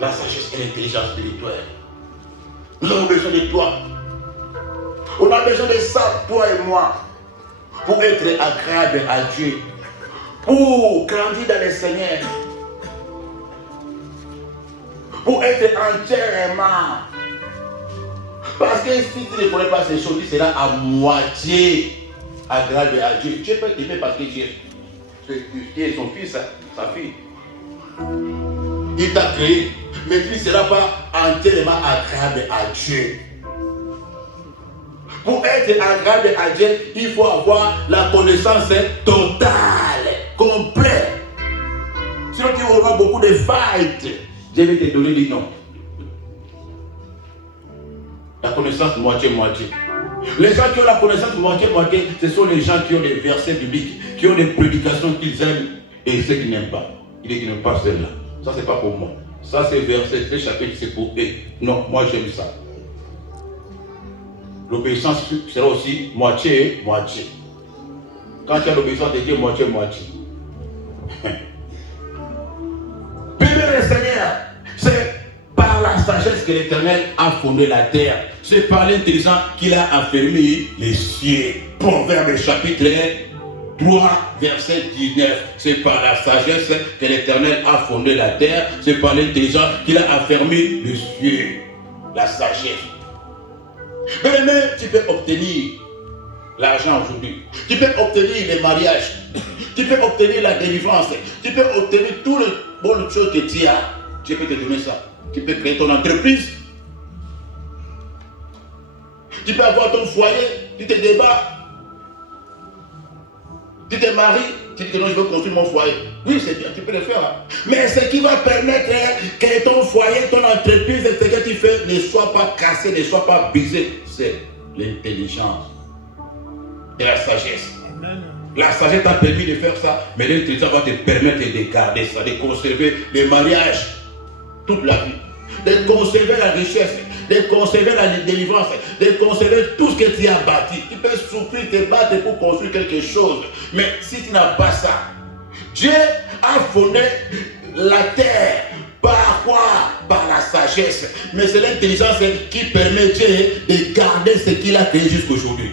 La sagesse et l'intelligence spirituelle. Nous avons besoin de toi. On a besoin de ça, toi et moi, pour être agréable à Dieu, pour grandir dans le Seigneur, pour être entièrement. Parce que si tu ne connais pas ces choses, tu seras à moitié agréable à Dieu. Dieu peut t'aimer parce que Dieu est son fils, sa fille. Il t'a créé, mais tu ne seras pas entièrement agréable à Dieu. Pour être agréable à Dieu, il faut avoir la connaissance totale, complète. Sinon tu auras beaucoup de failles. Je vais te donner des noms. La connaissance moitié-moitié. Les gens qui ont la connaissance moitié-moitié, ce sont les gens qui ont des versets bibliques, qui ont des prédications qu'ils aiment et ceux qui n'aiment pas. Il dit qu'ils n'aiment pas celle-là. Ça, c'est pas pour moi. Ça, c'est verset, c'est chapitre, c'est pour eux. Non, moi, j'aime ça. L'obéissance sera aussi moitié-moitié. Quand tu as l'obéissance de Dieu, moitié-moitié. Bénir le Seigneur, c'est par la sagesse que l'Éternel a fondé la terre. C'est par l'intelligence qu'il a affermi les cieux. Proverbe chapitre 3, verset 19. C'est par la sagesse que l'Éternel a fondé la terre. C'est par l'intelligence qu'il a affermi les cieux. La sagesse. Mais tu peux obtenir l'argent aujourd'hui. Tu peux obtenir le mariage. Tu peux obtenir la délivrance. Tu peux obtenir toutes les bonnes choses que tu as. Dieu peut te donner ça. Tu peux créer ton entreprise. Tu peux avoir ton foyer. Tu te débats. Tu te maries. Tu dis que non, je veux construire mon foyer. Oui, c'est bien, tu peux le faire. Hein. Mais ce qui va permettre que ton foyer, ton entreprise, ce que tu fais ne soit pas cassé, ne soit pas brisé, c'est l'intelligence et la sagesse. Amen. La sagesse t'a permis de faire ça, mais l'intelligence va te permettre de garder ça, de conserver le mariage toute la vie, de conserver la richesse, de conserver la délivrance, de conserver tout ce que tu as bâti. Tu peux souffrir, te battre pour construire quelque chose. Mais si tu n'as pas ça, Dieu a fondé la terre. Par quoi? Par la sagesse. Mais c'est l'intelligence qui permet Dieu de garder ce qu'il a créé jusqu'aujourd'hui.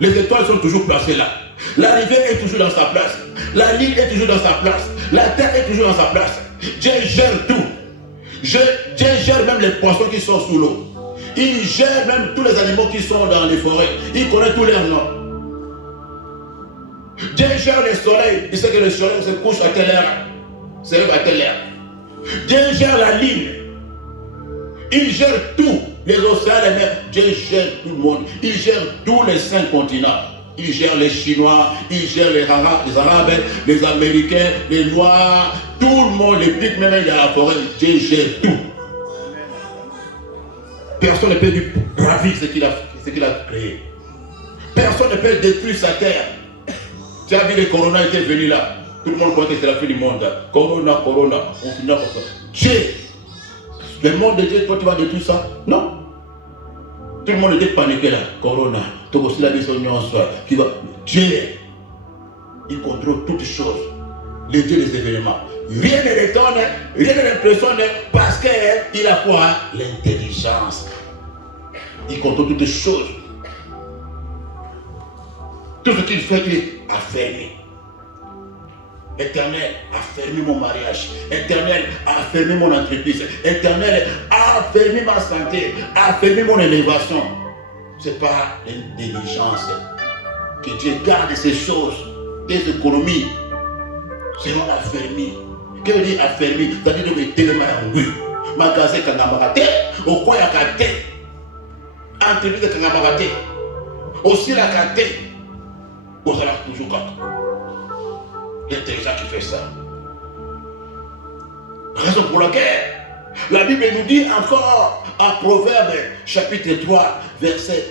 Les étoiles sont toujours placées là. La rivière est toujours dans sa place. La ligne est toujours dans sa place. La terre est toujours dans sa place. Dieu gère tout. Dieu gère même les poissons qui sont sous l'eau. Il gère même tous les animaux qui sont dans les forêts. Il connaît tous leurs noms. Dieu gère le soleil. Il sait que le soleil se couche à telle heure, se lève à telle heure. Dieu gère la ligne. Il gère tout. Les océans, les mers. Dieu gère tout le monde. Il gère tous les 5 continents. Il gère les Chinois, il gère les Arabes, les Américains, les Noirs, tout le monde, les pics, même dans la forêt. Dieu gère tout. Personne ne peut lui ravir ce qu'il a créé. Personne ne peut détruire sa terre. Tu as vu, le corona était venu là. Tout le monde croit que c'est la fin du monde. Corona, on finit comme ça. Dieu, le monde de Dieu, toi tu vas détruire ça? Non. Tout le monde était paniqué là. Corona, tout aussi la décision qui va. Dieu, il contrôle toutes choses. Le Dieu des événements. Rien ne l'étonne, rien ne l'impressionne parce qu'il a quoi? L'intelligence. Il contrôle toutes choses. Tout ce qu'il fait, il est affermi. Éternel, affermis mon mariage. Éternel, affermis mon entreprise. Éternel, affermis ma santé. Affermis mon élévation. C'est pas l'intelligence que Dieu garde ces choses, des économies. Seront affermis. Que veut dire affermi? C'est-à-dire que tu es oui. Magasin Kangamarate, au coin à Kate. Entreprise de Kangamarate. Aussi la Kate. Vous allez toujours Kate. L'intelligence qui fait ça. Raison pour laquelle la Bible nous dit encore à Proverbe chapitre 3, verset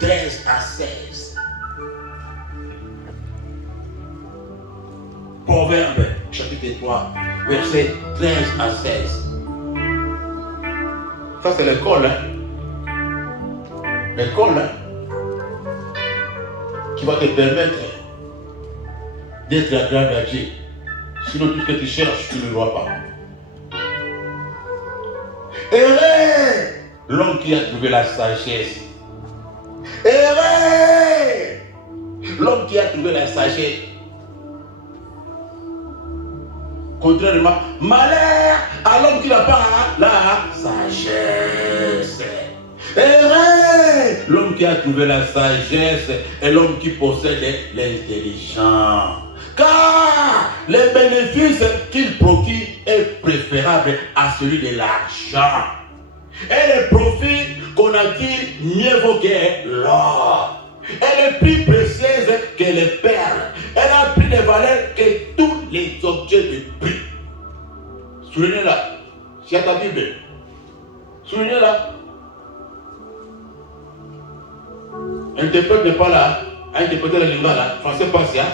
13 à 16. Proverbe chapitre 3, verset 13 à 16. Ça c'est l'école, hein? L'école, hein? Qui va te permettre d'être agréable à Dieu. Sinon, tout ce que tu cherches, tu ne le vois pas. Heureux l'homme qui a trouvé la sagesse. Heureux l'homme qui a trouvé la sagesse. Contrairement, malheur à l'homme qui n'a pas la sagesse. Heureux l'homme qui a trouvé la sagesse et l'homme qui possède l'intelligence. Car les bénéfices qu'il procure est préférable à celui de l'argent. Et le profit qu'on acquiert mieux vaut que l'or. Elle est plus précieuse que les perles. Elle a plus de valeur que tous les objets de prix. Souvenez-la. C'est à ta Bible. Souvenez-la. Interprète n'est pas là. Interpréter la langue là. Français passe, hein.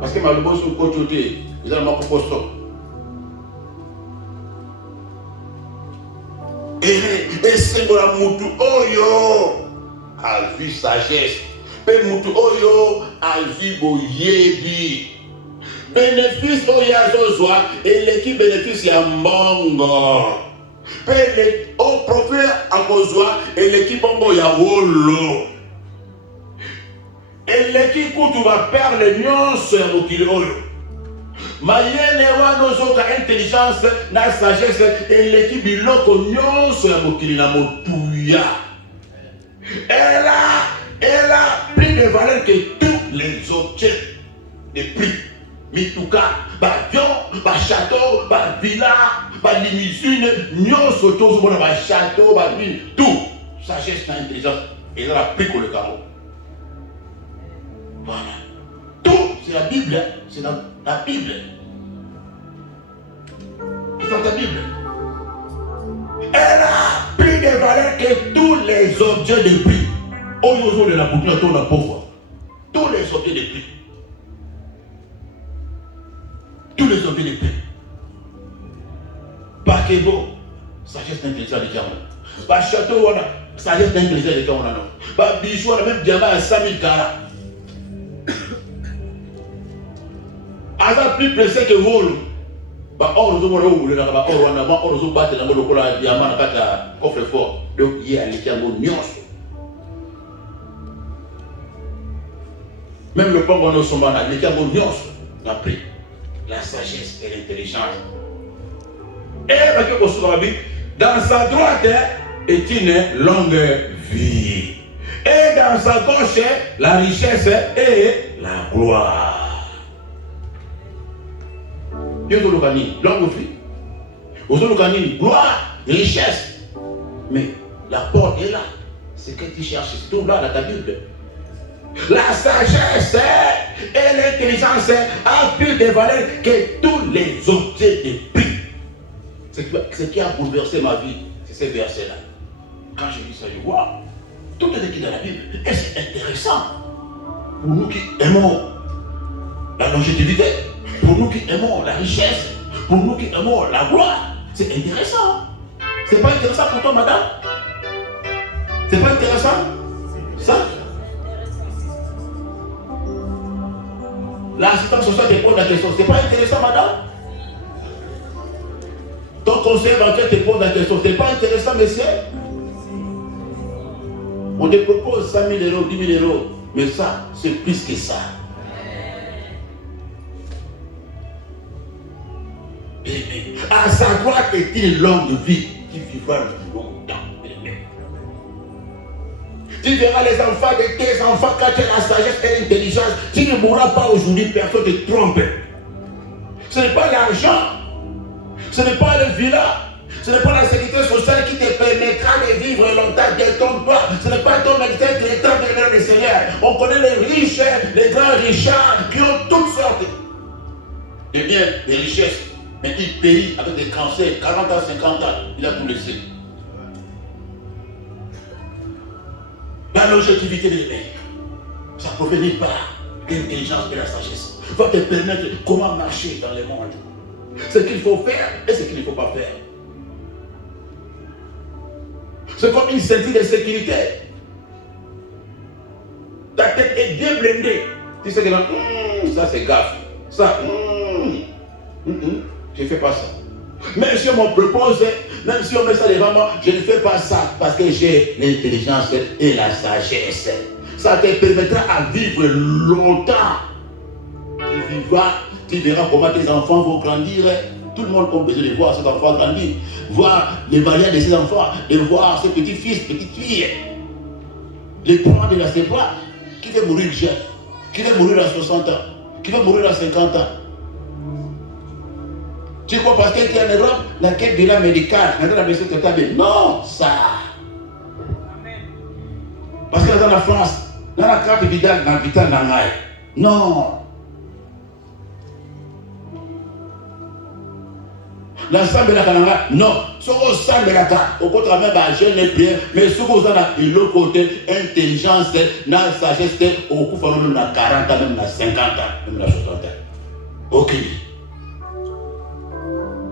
Parce que ma lobo sur le côté, ils ont marqué pour ça. Et c'est pour la moutou oyo a vu sagesse. Et moutou oyo a vu boyebi. Bénéfice oya zozwa et l'équipe bénéfice ya mbongo. Et au profit a kozwa et l'équipe mbongo ya wolo. Et l'équipe kutu va perdre les nyonso ya mokili oyo. Mayele wana ozoka intelligence na sagesse et l'équipe biloko nyonso ya mokili na motuya. Elle a plus de valeur que tous les objets de prix. Mituka, avion, château, villa, limousine, nyonso tous bon château, tout. Sagesse na intelligence, elle a pris pour le carreau. Voilà. Tout, c'est la Bible. C'est dans la Bible. C'est dans ta Bible. Elle a plus de valeur que tous les objets de prix. Oyozo de la boutique, on a pauvre. Tous les objets de prix. Tous les objets de prix. Pakebo, sagesse intelligente de diamant. Château, on a sagesse intelligente de diamant. Bijou, on a même diamant à 5000 carats. Aza plus pressé que vous. Or, nous avons eu or, battre la diamant dans le coffre fort. Donc, il y a les diamants nyonso. Même le pauvre, on a son banal, les diamants nyonso. On a pris la sagesse et l'intelligence. Et dans sa droite est une longue vie. Et dans sa gauche, la richesse et la gloire. Longue vie. Gloire, richesse. Mais la porte est là. C'est que tu cherches. C'est tout là dans ta Bible. La sagesse et l'intelligence a plus de valeur que tous les objets de prix. Ce qui a bouleversé ma vie, c'est ces versets-là. Quand je lis ça, je vois tout est écrit dans la Bible. Et c'est intéressant pour nous qui aimons la longévité, pour nous qui aimons la richesse, pour nous qui aimons la gloire. C'est intéressant. C'est pas intéressant pour toi, madame? C'est pas intéressant? Ça? L'assistance sociale te pose la question. C'est pas intéressant, madame? Ton conseiller bancaire te pose la question. C'est pas intéressant, monsieur? On te propose 5 000 euros, 10 000 euros. Mais ça, c'est plus que ça. À sa droite est une longue vie qui vivra le longtemps. Tu verras les enfants de tes enfants quand tu as la sagesse et l'intelligence. Tu ne mourras pas aujourd'hui, personne ne te trompe. Ce n'est pas l'argent, ce n'est pas le villa, ce n'est pas la sécurité sociale qui te permettra de vivre longtemps de ton droit. Ce n'est pas ton médecin traitant de le Seigneur. On connaît les riches, les grands richards qui ont toutes sortes de biens, de richesses. Mais il périt avec des cancers, 40 ans, 50 ans, il a tout laissé. La longévité des mains, ça provient pas de l'intelligence et de la sagesse. Il faut te permettre comment marcher dans le monde. Ce qu'il faut faire et ce qu'il ne faut pas faire. C'est comme une ceinture de sécurité. Ta tête est bien blindée. Tu sais que ça c'est gaffe. Ça, Je ne fais pas ça. Même si on me propose, même si on met ça devant moi, je ne fais pas ça parce que j'ai l'intelligence et la sagesse. Ça te permettra à vivre longtemps. Tu verras comment tes enfants vont grandir. Tout le monde a besoin de voir ses enfants grandir, voir les mariages de ses enfants, de voir ses petits-fils, petites-filles, les prendre dans ses bras. Qui veut mourir jeune? Qui veut mourir à 60 ans? Qui veut mourir à 50 ans? Tu crois parce que tu es en Europe, dans quel bilan médical? Non, ça. Parce que dans la France, dans la carte vitale, dans le vital, non. L'ensemble de la Kananga, non. Ce qu'on sent de la carte, au contraire, même jeune et bien, mais ce qu'on a de l'autre côté, intelligence, dans sagesse, au coup, même dans 40 ans, même dans 50 ans, même dans 60 ans. Ok.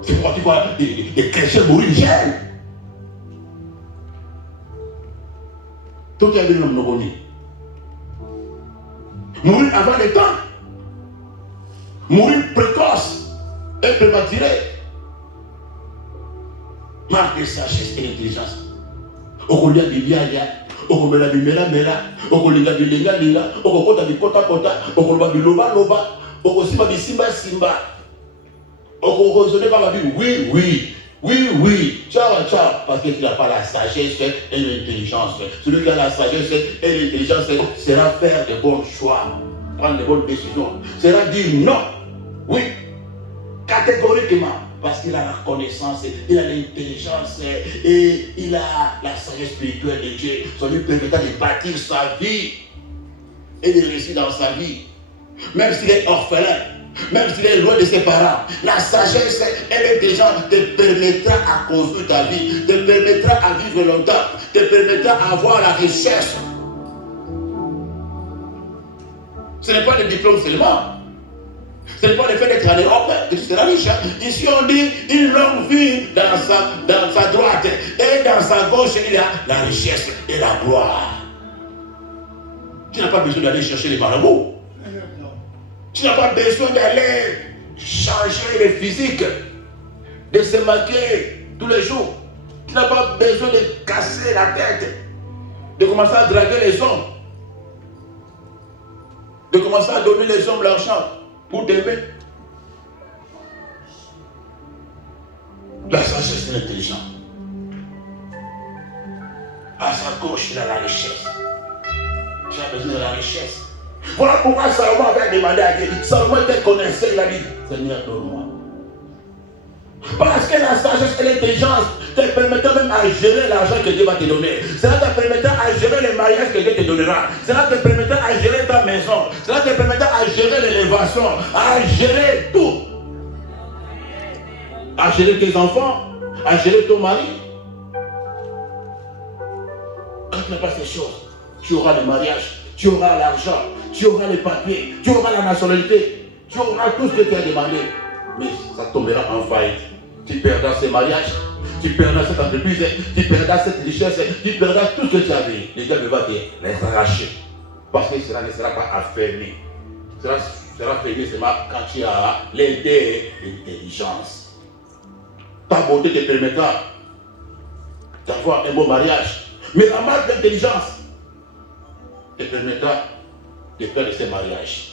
C'est pourquoi tu vois des chrétiens mourir jeunes. Tout est venu dans nos bonnies. Mourir avant le temps. Mourir précoce et prématuré. Marque de sagesse et d'intelligence. Okolia bibiaya, okomela bimela mela, okolinga bilinga linga, okokota bikota kota, okoloba biloba loba, okosimba bisimba simba. Okokozone par la vie, oui, ciao, parce que tu n'as pas la sagesse et l'intelligence. Celui qui a la sagesse et l'intelligence sera faire de bons choix, prendre de bonnes décisions, sera dire non, oui, catégoriquement. Parce qu'il a la connaissance, il a l'intelligence et il a la sagesse spirituelle de Dieu. Ça lui permettra de bâtir sa vie et de réussir dans sa vie. Même s'il est orphelin, même s'il est loin de ses parents, la sagesse et l'intelligence te permettra à construire ta vie, te permettra à vivre longtemps, te permettra à avoir la richesse. Ce n'est pas le diplôme seulement. Ce n'est pas le fait d'être en Europe que tu seras riche. Ici, on dit une longue vie dans sa droite et dans sa gauche, il y a la richesse et la gloire. Tu n'as pas besoin d'aller chercher les marabouts. Tu n'as pas besoin d'aller changer le physique, de se maquiller tous les jours. Tu n'as pas besoin de casser la tête, de commencer à draguer les hommes, de commencer à donner les hommes l'argent pour t'aimer. La sagesse et l'intelligence. À sa gauche, il a la richesse. Tu as besoin de la richesse. Voilà pourquoi Salomon avait demandé à Dieu. Salomon était connaisseur, il a dit, Seigneur, donne-moi. Parce que la sagesse et l'intelligence te permettent même à gérer l'argent que Dieu va te donner. Cela te permettra à gérer les mariages que Dieu te donnera. Cela te permettra à gérer ta maison. Cela te permettra à gérer l'élévation, à gérer tout. À gérer tes enfants, à gérer ton mari. Quand tu n'as pas ces choses, tu auras le mariage, tu auras l'argent, tu auras les papiers, tu auras la nationalité, tu auras tout ce que tu as demandé. Mais ça tombera en faillite. Tu perdras ce mariage, tu perdras cette entreprise, tu perdras cette richesse, tu perdras tout ce que tu avais. Les gars va te les arracher. Parce que cela ne sera pas affermi. Cela sera fermé seulement quand tu as l'intelligence. Ta beauté te permettra d'avoir un beau mariage. Mais la marque d'intelligence te permettra de faire de ces mariages.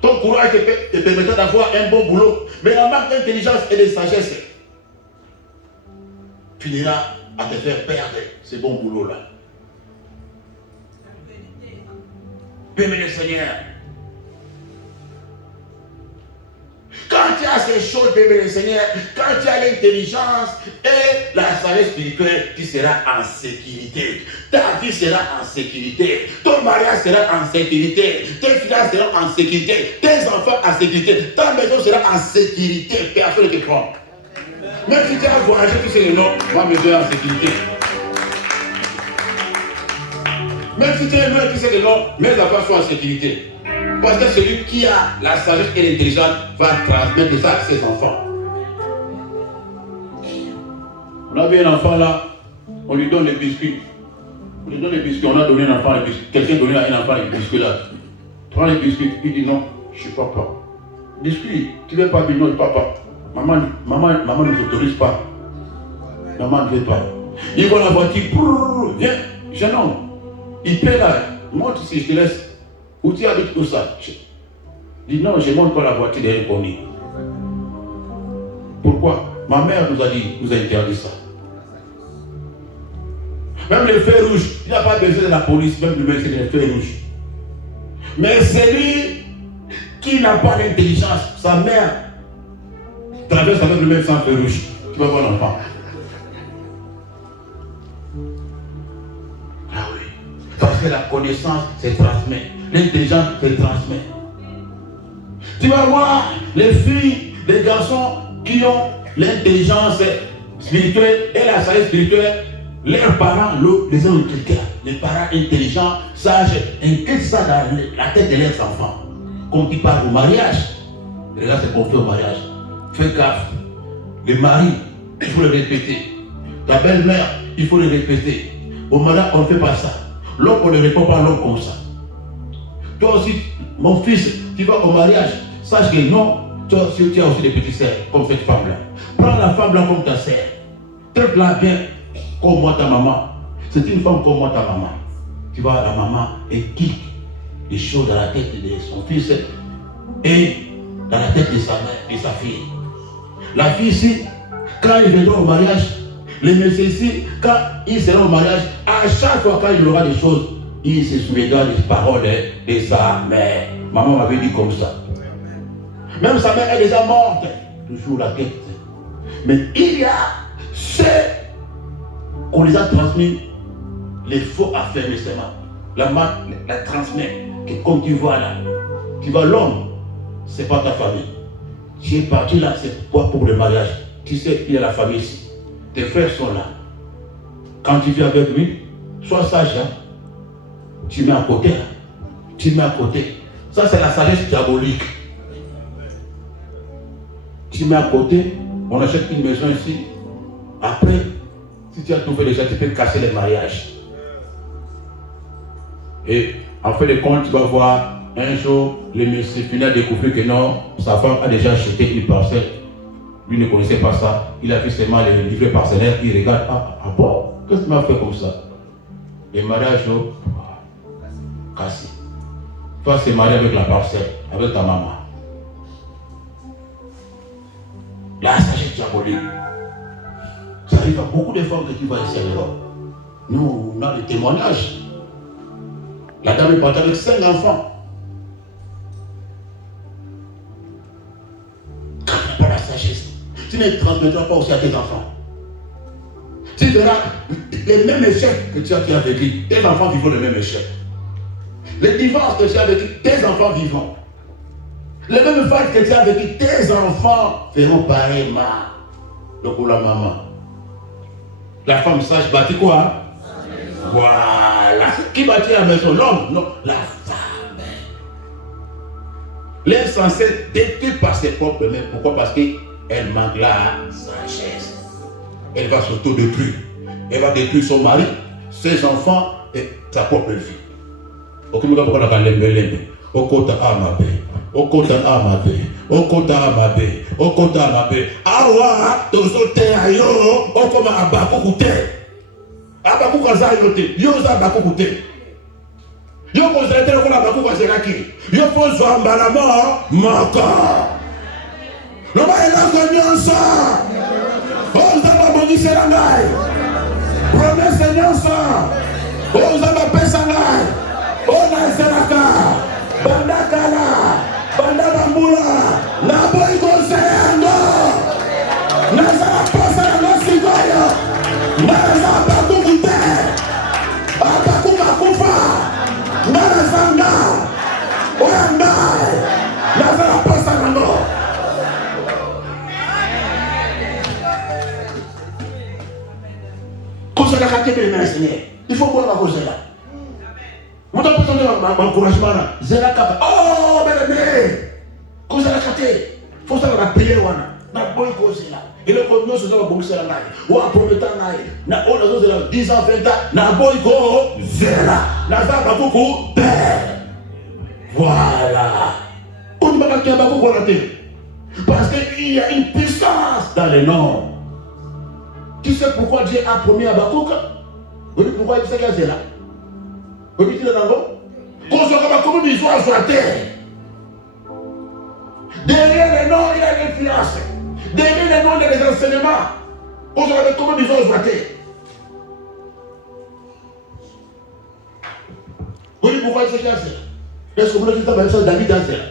Ton courage te permettra d'avoir un bon boulot. Mais la marque d'intelligence et de sagesse finira à te faire perdre ce bon boulot-là. Bien-aimé le Seigneur. Quand tu as ces choses, bien-aimé le Seigneur, quand tu as l'intelligence et la sagesse spirituelle, tu seras en sécurité. Ta vie sera en sécurité. Ton mariage sera en sécurité. Tes finances seront en sécurité. Tes enfants en sécurité. Ta maison sera en sécurité. Personne ne te prend. Même si tu as voyagé, tu sais le nom, ma maison est en sécurité. Même si tu es loin, tu sais le nom, mes enfants sont en sécurité. Parce que celui qui a la sagesse et l'intelligence va transmettre ça à ses enfants. On a vu un enfant là, on lui donne les biscuits. On lui donne les biscuits, on a donné un enfant les biscuits. Quelqu'un donnait à un enfant les biscuits là. Prends les biscuits. Il dit non, je suis papa. Biscuit, tu ne veux pas dire non, papa. Maman ne nous autorise pas. Maman ne veut pas. Il voit la voiture, viens, jeune homme. Il paie là, monte ici, je te laisse. Où tu habites, où ça? Il dit non, je ne monte pas la voiture derrière le commis. Pourquoi? Ma mère nous a dit, nous a interdit ça. Même les feux rouges, il n'a pas besoin de la police, même de mettre les feux rouges. Mais celui qui n'a pas d'intelligence, sa mère traverse avec le même sang feu rouge. Tu vas voir l'enfant. Ah oui. Parce que la connaissance se transmet. L'intelligence se transmet. Tu vas voir les filles, les garçons qui ont l'intelligence spirituelle et la sagesse spirituelle. Leurs parents les ont inculqués. Les parents intelligents, sages, inculquent ça dans la tête de leurs enfants. Quand ils parlent au mariage, regarde ce qu'on fait au mariage. Fais gaffe. Le mari, il faut le répéter. Ta belle-mère, il faut le répéter. Au mariage, on ne fait pas ça. L'homme, on ne répond pas à l'homme comme ça. Toi aussi, mon fils, tu vas au mariage, sache que non, toi aussi, tu as aussi des petites sœurs, comme cette femme-là. Prends la femme-là comme ta sœur. Traite-la bien. Comme moi, ta maman. C'est une femme comme moi, ta maman. Tu vois, la maman, elle kick les choses dans la tête de son fils et dans la tête de sa mère et sa fille. La fille ici, quand il viendra au mariage, le monsieur ici, quand il sera au mariage, à chaque fois quand il aura des choses, il se souviendra des paroles de sa mère. Maman m'avait dit comme ça. Même sa mère est déjà morte. Toujours la tête. Mais il y a ceux qu'on les a transmis les faux affermissements. La marque la transmet. Que comme tu vois là, tu vois l'homme, c'est pas ta famille. Tu es parti là, c'est pas pour le mariage. Tu sais qu'il y a la famille ici. Tes frères sont là. Quand tu vis avec lui, sois sage. Hein? Tu mets à côté. Là. Tu mets à côté. Ça, c'est la sagesse diabolique. Tu mets à côté, on achète une maison ici. Après, si tu as trouvé déjà, tu peux casser les mariages. Et en fait de compte, tu vas voir un jour, le monsieur finit à découvrir que non, sa femme a déjà acheté une parcelle. Lui ne connaissait pas ça. Il a vu seulement les livrets parcellaires. Il regarde, ah bon, qu'est-ce que tu m'as fait comme ça? Les mariages, cassé. Toi, c'est marié avec la parcelle, avec ta maman. La sagesse diabolique. Ça arrive à beaucoup de femmes que tu vois ici à l'Europe. Nous, on a des témoignages. La dame est partie avec 5 enfants. Quand tu n'as pas la sagesse, tu ne transmettras pas aussi à tes enfants. Tu verras les mêmes échecs que tu as vécu. Tes enfants vivront les mêmes échecs. Les divorces que tu as vécu, tes enfants vivront. Les mêmes fautes que tu as vécu, tes enfants feront pareillement. Donc pour la maman. La femme sage bâtit quoi? Hein? Voilà. Qui bâtit la maison? L'homme? Non, la femme. L'insensé détruit par ses propres mains. Pourquoi? Parce qu'elle manque la sagesse. Elle va s'auto-détruire. Elle va détruire son mari, ses enfants et sa propre vie. Okumuka pourquoi on a lembe. Okota amabe. Okota amabe. Okota amabe. Okota amabe. Awa tozote ayo. Okoma abakukute. Abakukaza yote. Yoza abakukute. Yo konzete lokona abakukazeraki. Yo pozwa mbalamo moko. Loba elanga nyonso. Ozaba bongisela ngai. Promesse nyonso. Ozaba pesa ngai. Ona eselaka. Bandakala. Bandabambula. Naboy konseyango. Nazala pasa yango sikoyo. Nazala bakukute. Abakukakufa. Nazanga. Oyanga. Nazala pasa yango. Kozela katebe na Seigneur. Il faut boire la kozela. Mon temps pour encouragement là. Zela kapa. Oh bébé. Kozela kate. Faut ça la payer wana. Na boy kozela. Et le cognon se va boxer la naï. Ou en promettant naï. Na on a zela 10 ans 20 ans. Na boy kozela. Na za ba beaucoup. Voilà. On ne va pas parce qu'il y a une puissance dans les noms. Tu sais pourquoi Dieu a promis à Habakkuk? Vous dites pourquoi il s'est gazé là? Vous dites là dans qu'on soit comme une histoire sur la terre. Derrière les noms, il y a l'influence. Derrière les noms, il y a les enseignements. On soit comme une histoire sur la terre. Vous dites pourquoi il s'est gazé là? Est-ce que vous dites que ça David a zéro?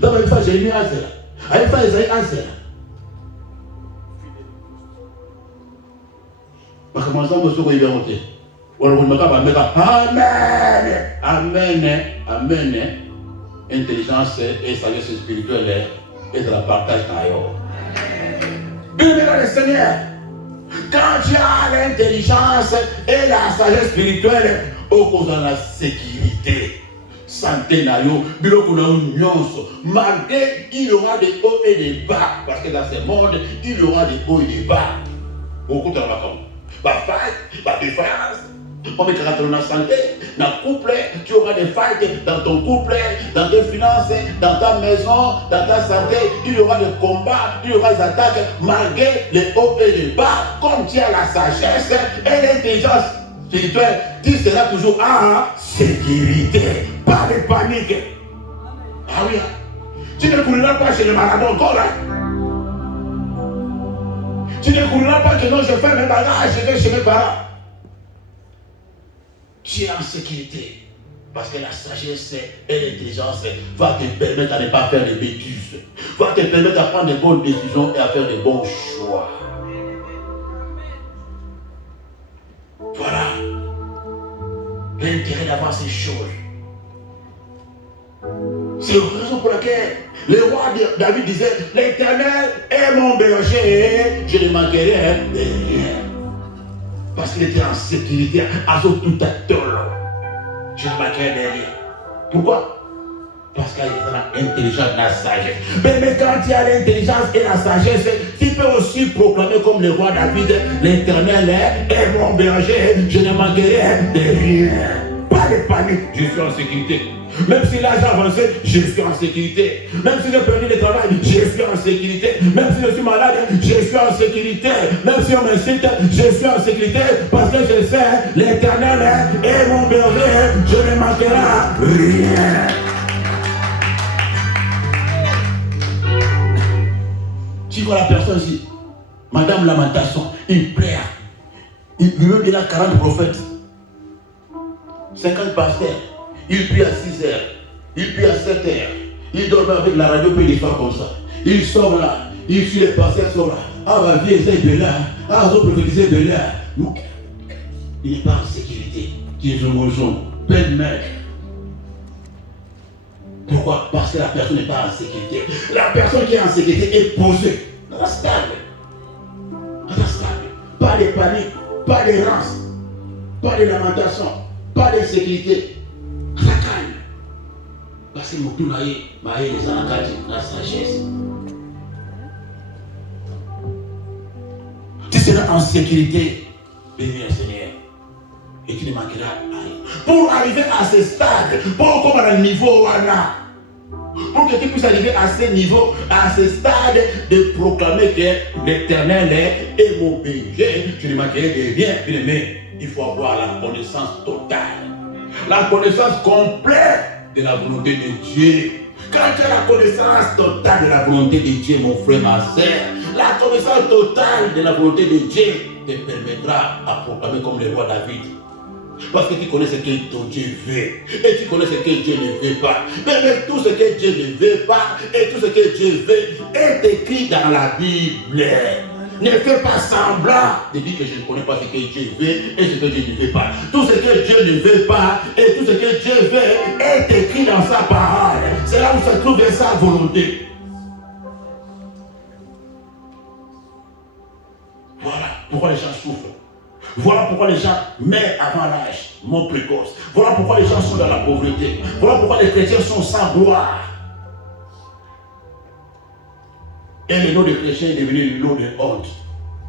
David a Jérémie a zéro. Aïe fa Esaïe a zéro. Parce que moi, ça me souviens bien monter. Amen. Amen. Amen. Intelligence et sagesse spirituelle et de la partage d'ailleurs. Bien, le Seigneur, quand tu as l'intelligence et la sagesse spirituelle, au cause de la sécurité, santé nayo, biloko na nyonso, malgré il y aura des hauts et des bas, parce que dans ce monde, il y aura des hauts et des bas. Beaucoup de comme ma faille, ma défaillance. On met dans la santé, dans le couple, tu auras des failles dans ton couple, dans tes finances, dans ta maison, dans ta santé. Il y aura des combats, il y aura des attaques, malgré les hauts et les bas. Comme tu as la sagesse et l'intelligence spirituelle, tu seras toujours en sécurité, pas de panique. Ah oui, tu ne courras pas chez le marathon encore là. Tu ne courras pas que non, je fais mes bagages, je vais chez mes parents. Tu es en sécurité. Parce que la sagesse et l'intelligence va te permettre à ne pas faire des bêtises. Va te permettre à prendre des bonnes décisions et à faire des bons choix. Voilà. L'intérêt d'avoir ces choses. C'est la raison pour laquelle le roi David disait, l'Éternel est mon berger, je ne manquerai de rien. Parce qu'il était en sécurité, à tout à l'heure. Je ne manquerai de rien. Pourquoi? Parce qu'il y a l'intelligence et la sagesse. Mais quand il y a l'intelligence et la sagesse, tu peux aussi proclamer comme le roi David, l'Éternel est mon berger, je ne manquerai de rien. Pas de panique, je suis en sécurité. Même si l'âge a avancé, je suis en sécurité. Même si j'ai perdu le travail, je suis en sécurité. Même si je suis malade, je suis en sécurité. Même si on m'incite, je suis en sécurité. Parce que je sais, l'Éternel est mon berger, je ne manquerai rien. Tu vois la personne ici, Madame Lamentation, il plaît. Il a 40 prophètes, 50 pasteurs. Il prie à 6 heures, il prie à 7 heures, il dormait avec la radio, puis il fait comme ça. Il sort là, il suit les pasteurs, sort là. Ah, ma vie, c'est de là. Ah, vous prophétisez de là. Il n'est pas en sécurité. Qui est mon jaune, plein de mer. Pourquoi? Parce que la personne n'est pas en sécurité. La personne qui est en sécurité est posée, stable. Pas de panique, pas d'errance, pas de lamentation, pas de sécurité. Ça calme. Parce que mon tout maïe les anakati, la sagesse. Tu seras en sécurité, béni le Seigneur. Et tu ne manqueras rien. Pour arriver à ce stade, pour comme à un niveau là, pour que tu puisses arriver à ce niveau, à ce stade de proclamer que l'Éternel est mon berger, tu ne manqueras de rien, mais il faut avoir la connaissance totale. La connaissance complète de la volonté de Dieu. Quand tu as la connaissance totale de la volonté de Dieu, mon frère, ma soeur, la connaissance totale de la volonté de Dieu te permettra à proclamer comme le roi David. Parce que tu connais ce que ton Dieu veut. Et tu connais ce que Dieu ne veut pas. Mais tout ce que Dieu ne veut pas et tout ce que Dieu veut est écrit dans la Bible. Ne fais pas semblant de dire que je ne connais pas ce que Dieu veut et ce que Dieu ne veut pas. Tout ce que Dieu ne veut pas et tout ce que Dieu veut est écrit dans sa parole. C'est là où se trouve sa volonté. Voilà pourquoi les gens souffrent. Voilà pourquoi les gens meurent avant l'âge, mort précoce. Voilà pourquoi les gens sont dans la pauvreté. Voilà pourquoi les chrétiens sont sans gloire. Et le nom de chrétien est devenu le nom de honte.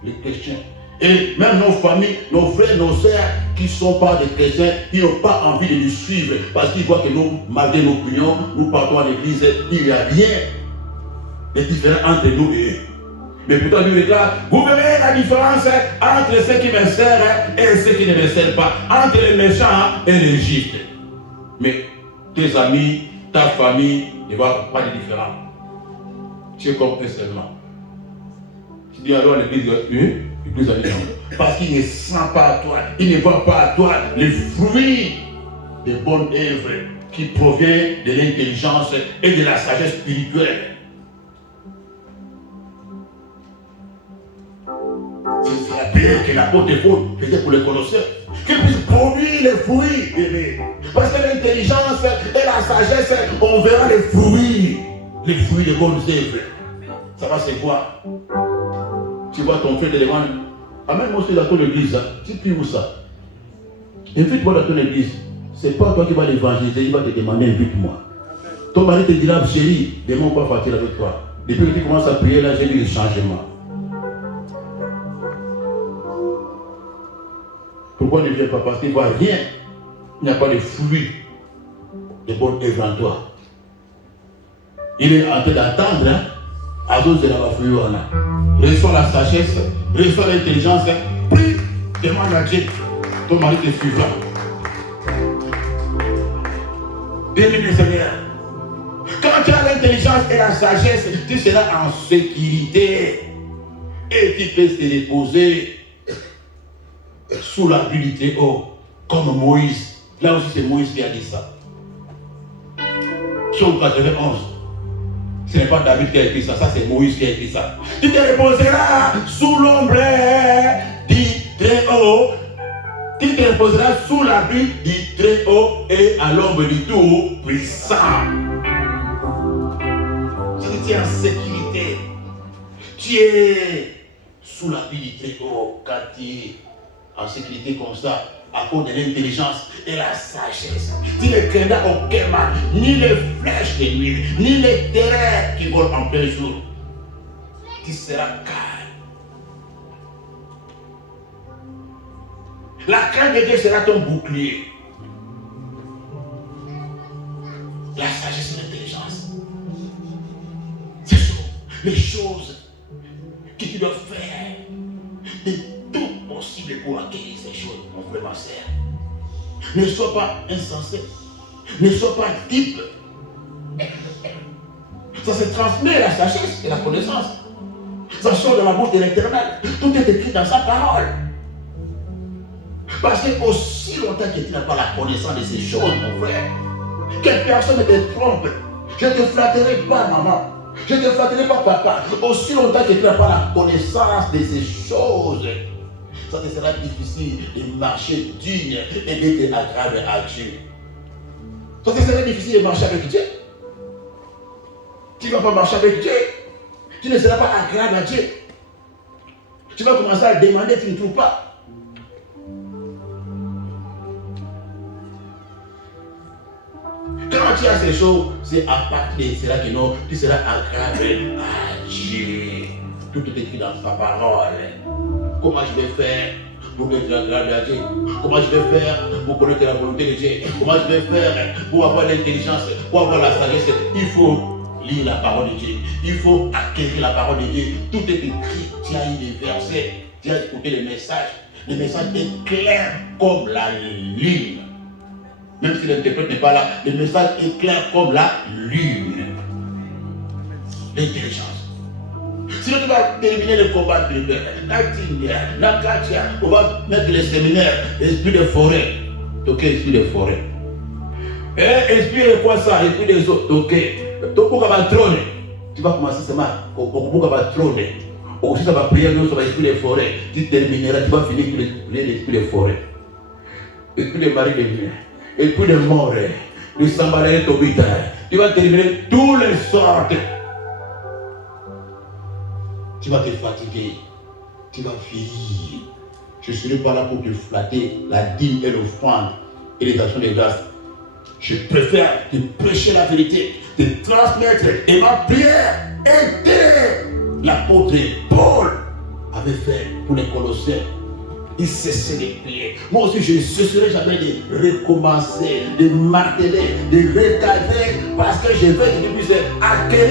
Les chrétiens Et même nos familles, nos frères, nos sœurs qui ne sont pas des chrétiens, ils n'ont pas envie de nous suivre parce qu'ils voient que nous, malgré nos opinions, nous partons à l'église, il n'y a rien de différent entre nous et eux. Mais plutôt lui déclare, vous verrez la différence entre ceux qui me servent et ceux qui ne me servent pas, entre les méchants et les justes. Mais tes amis, ta famille ne voient pas de différence. Tu es comme eux seulement. Tu dis alors l'église, l'église a dit non. Parce qu'il ne sent pas à toi, il ne voit pas à toi les fruits des bonnes œuvres qui proviennent de l'intelligence et de la sagesse spirituelle. C'est bien que l'apôtre Paul faisait pour les connaisseurs, qu'ils puissent produire les fruits, bébé. Parce que l'intelligence et la sagesse, on verra les fruits des bonnes œuvres. Ça va se voir. Tu vois ton frère te demande, amène-moi aussi dans ton église, tu pries où ça? Invite-moi dans ton église. C'est pas toi qui vas l'évangéliser, il va te demander, invite-moi. Ton mari te dira, chérie, demain on va partir avec toi. Depuis que tu commences à prier, là, j'ai vu les changements. Pourquoi il ne vient pas? Parce qu'il ne voit rien. Il n'y a pas de fruits de bonnes œuvres en toi. Il est en train d'attendre, hein, à cause de la fruit. Reçois la sagesse, reçois l'intelligence, prie, demande à Dieu. Ton mari te suivra. Bien-aimé Seigneur, quand tu as l'intelligence et la sagesse, tu seras en sécurité et tu peux te reposer sous l'abri du Très-Haut, comme Moïse. Là aussi, c'est Moïse qui a dit ça. Psaume 91. Ce n'est pas David qui a écrit ça, ça c'est Moïse qui a écrit ça. Tu te reposeras sous l'ombre du Très-Haut. Tu te reposeras sous l'abri du Très-Haut et à l'ombre du Tout-Puissant. Tu es en sécurité. Tu es sous l'abri du Très-Haut quand tu es en sécurité comme ça, à cause de l'intelligence et la sagesse. Tu ne craindras aucun mal, ni les flèches de nuit, ni les terreurs qui volent en plein jour. Tu seras calme. La crainte de Dieu sera ton bouclier. La sagesse et l'intelligence. Ce sont les choses que tu dois faire. De tout possible pour acquérir ces choses, mon frère, ma sœur. Ne sois pas insensé. Ne sois pas type. Ça se transmet la sagesse et la connaissance. Ça sort de la bouche de l'Éternel. Tout est écrit dans sa parole. Parce que aussi longtemps que tu n'as pas la connaissance de ces choses, mon frère, que personne ne te trompe. Je ne te flatterai pas, maman. Je ne te flatterai pas, papa. Aussi longtemps que tu n'as pas la connaissance de ces choses, ça te sera difficile de marcher digne et d'être agréable à Dieu. Ça te sera difficile de marcher avec Dieu. Tu ne vas pas marcher avec Dieu. Tu ne seras pas agréable à Dieu. Tu vas commencer à demander, tu ne trouves pas. Quand tu as ces choses, c'est à partir de cela que non, tu seras agréable à Dieu. Tout est écrit dans sa parole. Comment je vais faire pour être agréable à Dieu? Comment je vais faire pour connaître la volonté de Dieu? Comment je vais faire pour avoir l'intelligence, pour avoir la sagesse? Il faut lire la parole de Dieu. Il faut acquérir la parole de Dieu. Tout est écrit. Tu as eu des versets, tu as écouté les messages. Le message est clair comme la lune. Même si l'interprète n'est pas là, le message est clair comme la lune. L'intelligence. Si tu vas terminer le combat spirituel, on va mettre les séminaires, esprit de forêt. Ok, esprit de forêt. Et esprit de quoi ça? Esprit des autres. Ok. Tu vas commencer seulement au trône. Aussi ça va prier sur l'esprit de forêt. Tu termineras, tu vas finir l'esprit de forêt. Esprit de mari de lumière. Esprit de mort. De Sambalé Tobita. Tu vas terminer tous les sortes. Tu vas te fatiguer. Tu vas vieillir. Je ne serai pas là pour te flatter la dîme et l'offrande et les actions de grâce. Je préfère te prêcher la vérité, te transmettre et ma prière était l'apôtre Paul avait fait pour les Colossiens. Il cessait de prier. Moi aussi, je ne cesserai jamais de recommencer, de marteler, de recadrer, parce que je veux que tu puisses acquérir